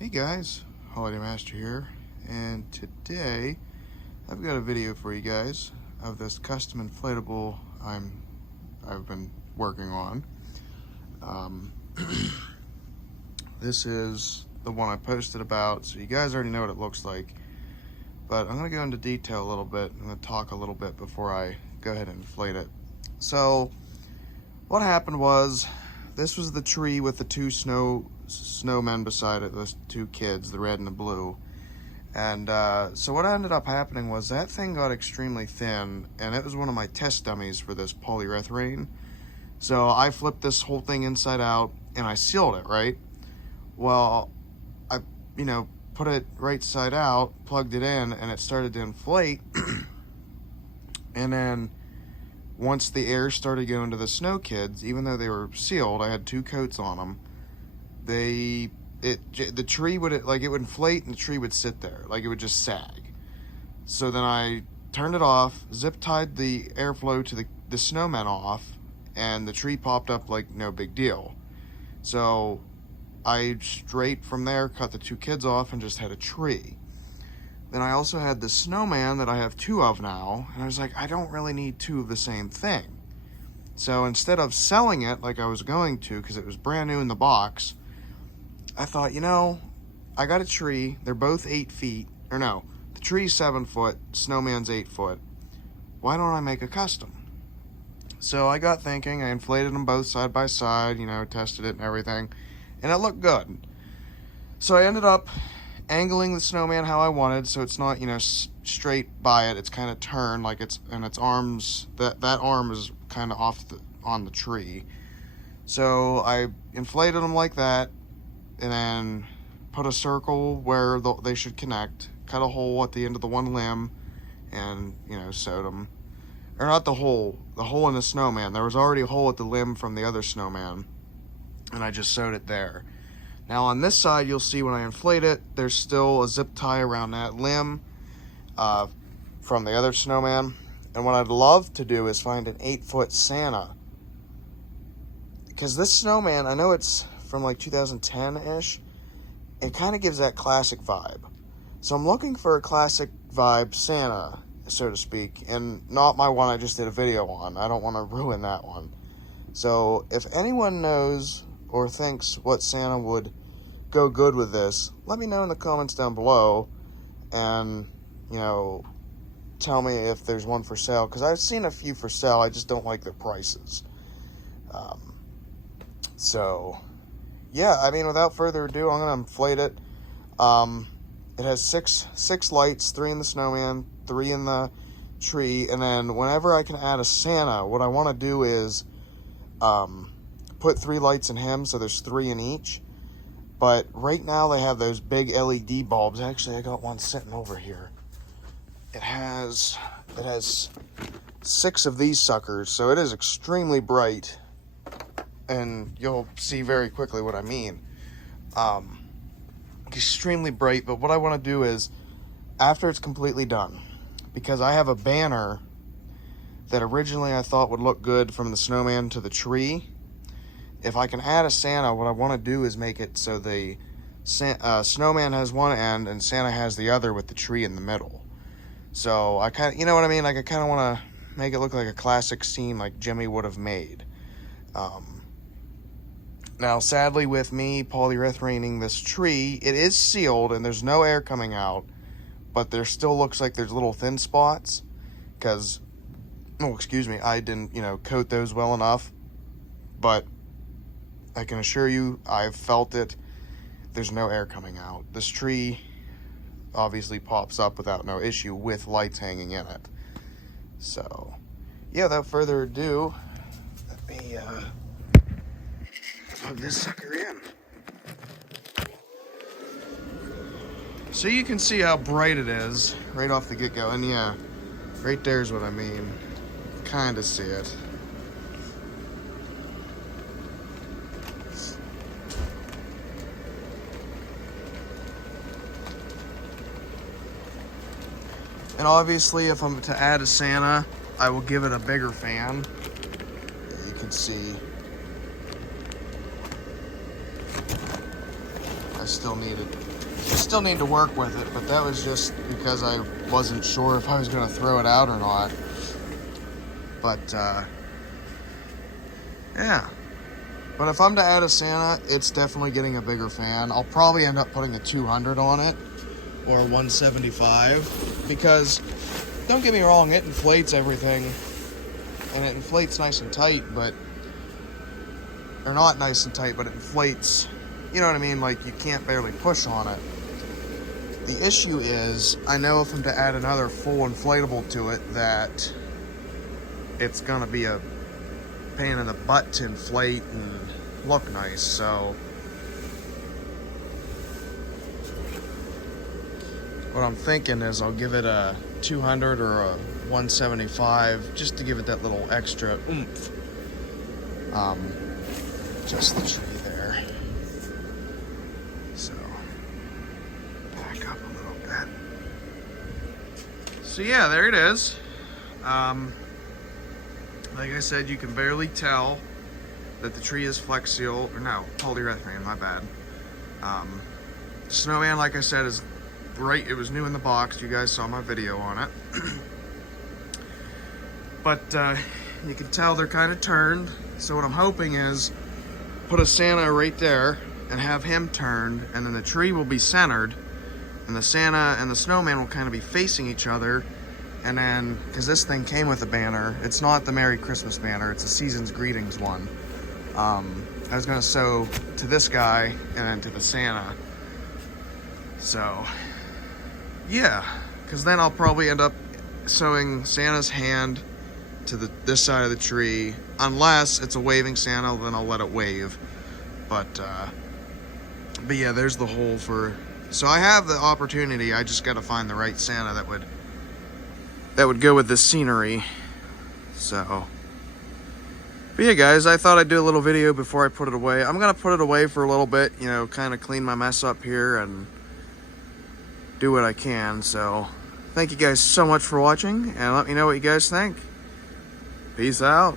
Hey guys, Holiday Master here, and today I've got a video for you guys of this custom inflatable I've been working on. This is the one I posted about, so you guys already know what it looks like, but I'm going to go into detail a little bit. I'm going to talk a little bit before I go ahead and inflate it. So what happened was, this was the tree with the two snowmen beside it, those two kids, the red and the blue. And so what ended up happening was that thing got extremely thin, and it was one of my test dummies for this polyurethane. So I flipped this whole thing inside out and I sealed it, right? Well, I put it right side out, plugged it in, and it started to inflate. And then once the air started going to the snow kids, even though they were sealed, I had two coats on them, the tree would, it would inflate and the tree would sit there, like it would just sag. So then I turned it off, zip tied the airflow to the snowmen off, and the tree popped up like no big deal. So I straight from there cut the two kids off and just had a tree. Then I also had the snowman that I have two of now, and I was like, I don't really need two of the same thing. So instead of selling it like I was going to, because it was brand new in the box, I thought, I got a tree, they're both 8 feet, or no, the tree's 7 foot, snowman's 8 foot. Why don't I make a custom? So I got thinking, I inflated them both side by side, tested it and everything, and it looked good. So I ended up angling the snowman how I wanted, so it's not, straight by it. It's kind of turned, like its arms, that arm is kind of on the tree. So I inflated them like that, and then put a circle where they should connect, cut a hole at the end of the one limb, and, sewed them. Or not the hole in the snowman. There was already a hole at the limb from the other snowman, and I just sewed it there. Now on this side, you'll see when I inflate it, there's still a zip tie around that limb from the other snowman. And what I'd love to do is find an 8-foot Santa. Because this snowman, I know it's from like 2010-ish, it kind of gives that classic vibe. So I'm looking for a classic vibe Santa, so to speak, and not my one I just did a video on. I don't want to ruin that one. So if anyone knows or thinks what Santa would go good with this, let me know in the comments down below, and tell me if there's one for sale, because I've seen a few for sale. I just don't like their prices. So yeah, without further ado, I'm gonna inflate it. It has six lights, 3 in the snowman, 3 in the tree, and then whenever I can add a Santa, what I want to do is put 3 lights in him, so there's 3 in each. But right now they have those big LED bulbs. Actually, I got one sitting over here. It has 6 of these suckers, so it is extremely bright, and you'll see very quickly what I mean. Extremely bright. But what I want to do is, after it's completely done, because I have a banner that originally I thought would look good from the snowman to the tree. If I can add a Santa, what I want to do is make it so the snowman has one end and Santa has the other, with the tree in the middle. So I kind of, you know what I mean? Like, I kind of want to make it look like a classic scene like Jimmy would have made. Now, sadly, with me polyurethaning this tree, it is sealed and there's no air coming out, but there still looks like there's little thin spots because, I didn't, coat those well enough. But I can assure you, I've felt it. There's no air coming out. This tree obviously pops up without no issue with lights hanging in it. So, yeah, without further ado, let me plug this sucker in. So you can see how bright it is right off the get-go. And yeah, right there's what I mean. Kind of see it. And obviously, if I'm to add a Santa, I will give it a bigger fan. You can see still need to work with it, but that was just because I wasn't sure if I was going to throw it out or not. But yeah. But if I'm to add a Santa, it's definitely getting a bigger fan. I'll probably end up putting a 200 on it, or a 175, because don't get me wrong, it inflates everything, and it inflates nice and tight, but, or not nice and tight, but it inflates, you know what I mean, like you can't barely push on it. The issue is, I know if I'm to add another full inflatable to it, that it's gonna be a pain in the butt to inflate and look nice. So what I'm thinking is I'll give it a 200 or a 175 just to give it that little extra oomph. Just the tree there. So back up a little bit. So yeah, there it is. Like I said, you can barely tell that the tree is Flex Seal, or no, polyurethane, my bad. Snowman, like I said, is right. It was new in the box. You guys saw my video on it. But you can tell they're kind of turned. So what I'm hoping is put a Santa right there and have him turned, and then the tree will be centered, and the Santa and the Snowman will kind of be facing each other. And then, because this thing came with a banner, it's not the Merry Christmas banner, it's a Season's Greetings one. I was gonna sew to this guy and then to the Santa. So, yeah, because then I'll probably end up sewing Santa's hand to this side of the tree. Unless it's a waving Santa, then I'll let it wave. But yeah, there's the hole for. So I have the opportunity. I just got to find the right Santa that would go with this scenery. So, but yeah, guys, I thought I'd do a little video before I put it away. I'm gonna put it away for a little bit, you know, kind of clean my mess up here and do what I can. So, thank you guys so much for watching, and let me know what you guys think. Peace out.